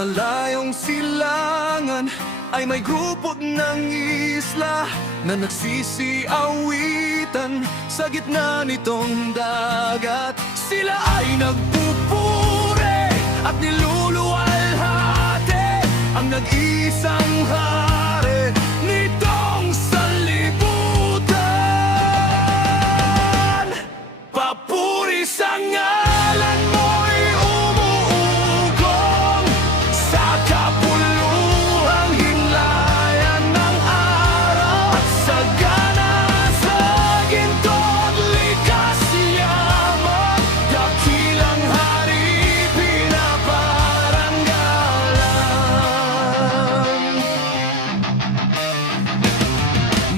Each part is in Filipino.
malayong silangan ay may grupo ng isla na nagsisiawitan sa gitna nitong dagat. Sila ay nagpupuri at niluluwalhati ang nag-iisang hari nitong sanlibutan. Papuri sa ngalan mo'y umuugong sa kapuluhang himlayan ng araw at sagana sa ginto't likas yaman. Dakilang hari pinaparanggalan.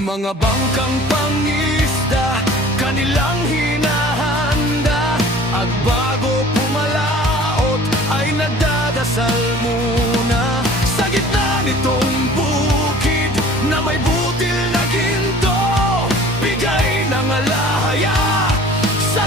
Mga bangkang pangisda kanilang hinahanda at bago pumalaot ay nagdadasal muna sa gitna nitong bukid na may butil na ginto. Bigay ng alahaya sa